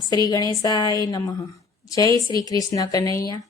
શ્રી ગણેશાય નમઃ. જય શ્રી કૃષ્ણ કનૈયા.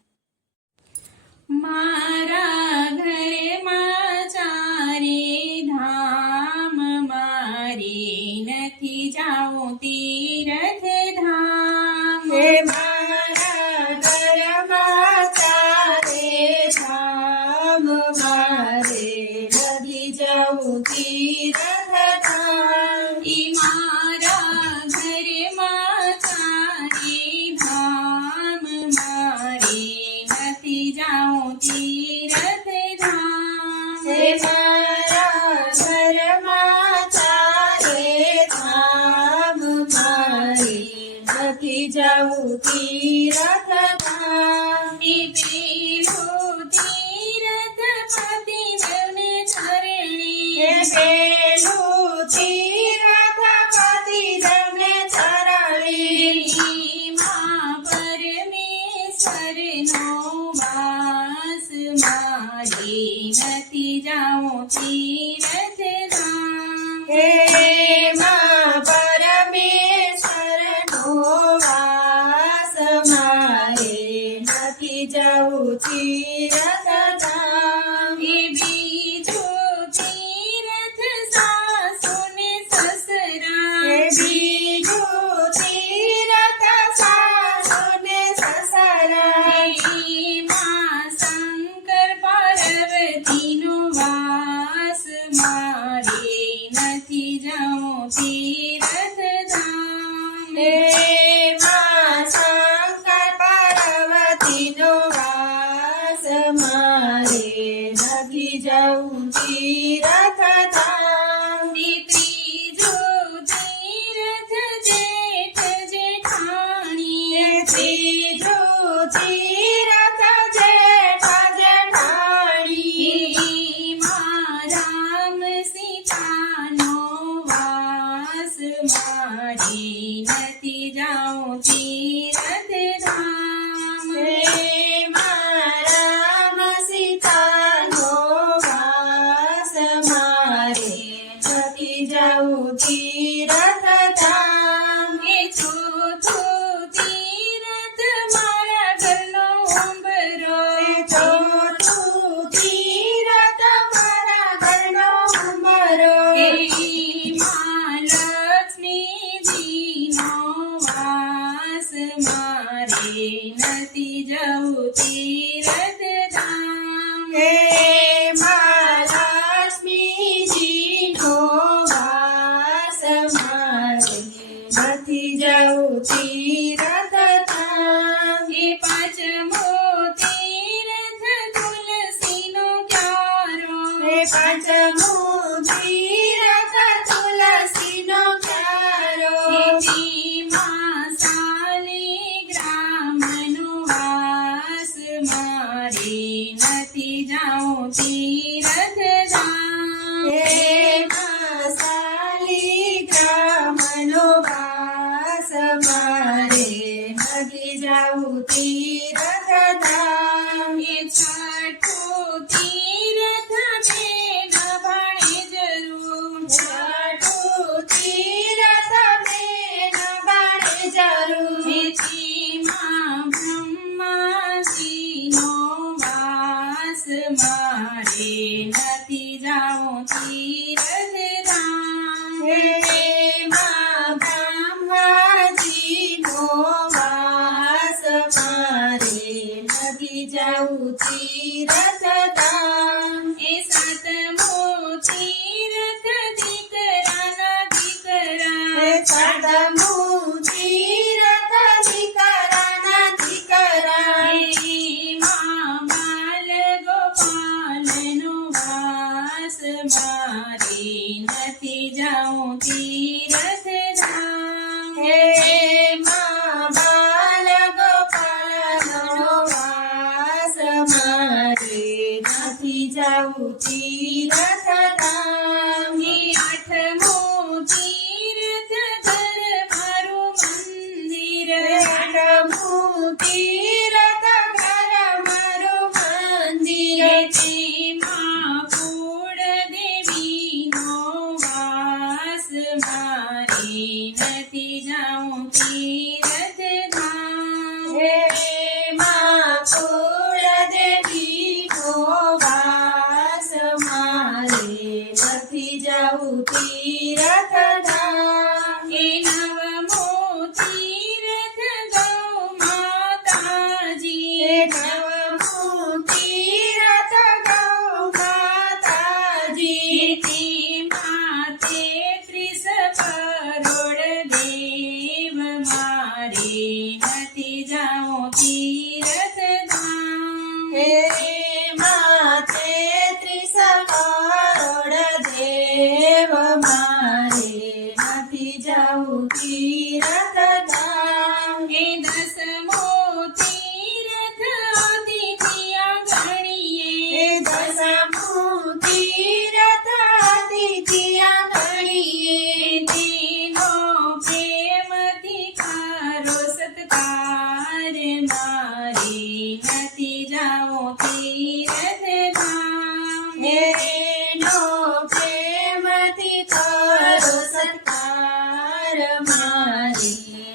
મારા ઘરમાં ચારે ધામ, મારે નથી જાવું તીરથ ધામ. મારા ઘરમાં ચારે ધામ, મારે નથી જાવું તીરથ ધામ. ઈ મારા ઘરમાં ચારે ધામ, મારે નથી જાવું તીરથ ધામ. મારા ઘરમાં ચારે ધામ, મારે નથી જાવું તીરથ ધામ. ઈ પેલું તીરથ પતિદેવને ચરણે, પેલું તીરથ પતિદેવને ચરણે. માં પરમેશ્વરનો વાસ, મારે નથી જાવું તીરથ ધામ. માં પરમેશ્વરનો વાસ, મારે નથી જાવું તીરથ ધામ. એ બીજું તીરથ સાસુને સસરા, બીજું તીરથ સાસુને સસરા. માં શંકર પાર્વતીનો વાસ, મારે નથી જાવું તીરથ ધામ. માં શંકર પાર્વતીનો વાસ, મારે નથી જાવું તીરથ ધામ. ત્રીજું તીરથ જેઠ જેઠાણી, ત્રીજું તીરથ જેઠ જેઠાણી. માં રામ સીતાનો વાસ, મારે નથી જાવું તીરથ ધામ. રામ સીતાનો વાસ, મારે નથી જાવું તીરથ ધામ. એ ચોથું તીરથ મારા ઘરનો ઉંબરો, ચોથું તીરથ મારા ઘરનો ઉંબરો. માં લક્ષ્મીજીનો વાસ, મારે નથી જવું તીરથ ધામ. માં લક્ષ્મીજીનો વાસ, મારે નથી જાવું તીરથ ધામ. એ પાંચમો તીરથ તુલસીનો ક્યારો, પાંચમું તીરથ તુલસીનો ક્યારો. માં શાલિગ્રામનો વાસ, મારે નથી જાવું તીરથ ધામ. માં શાલિગ્રામનો વાસ, મારે નથી જાવું તીરથ ધામ. એ છઠ્ઠું તીરથ બેન ભાણે જરૂર, છઠ્ઠું તીરથ બેન ભાણે જરૂર. માં બ્રહ્માજીનો વાસ, મારે નથી જાવું તીરથ ધામ. માં બ્રહ્માજીનો વાસ, મારે નથી જાવું તીરથ ધામ. એ સાતમો તીરથ દીકરાના દીકરા, સાતમું તીરથ દીકરાના દીકરા. માં બાલ ગોપાલનો વાસ, મારે નથી જાવું તીરથ ધામ. માં બાલ ગોપાલનો વાસ, મારે નથી જાવું તીરથ ધામ. આઠમો તીરથ ઘર મારું મંદિર, આઠમું તીરથ ઘર મારું મંદિર. માં કુળ દેવીનો વાસ, મારે નથી જાવું તીરથ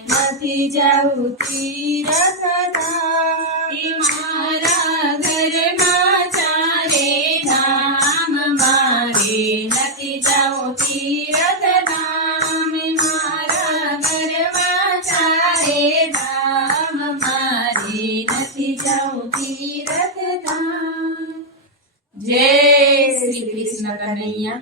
નથી જવું તીરથ ધામ. મારા ઘરમાં ચારે ધામ મારે નથી જાવું તીરથ ધામ. મારા ઘરમાં ચારે ધામ મારે નથી જાવું તીરથ ધામ. જય શ્રી કૃષ્ણ કનૈયા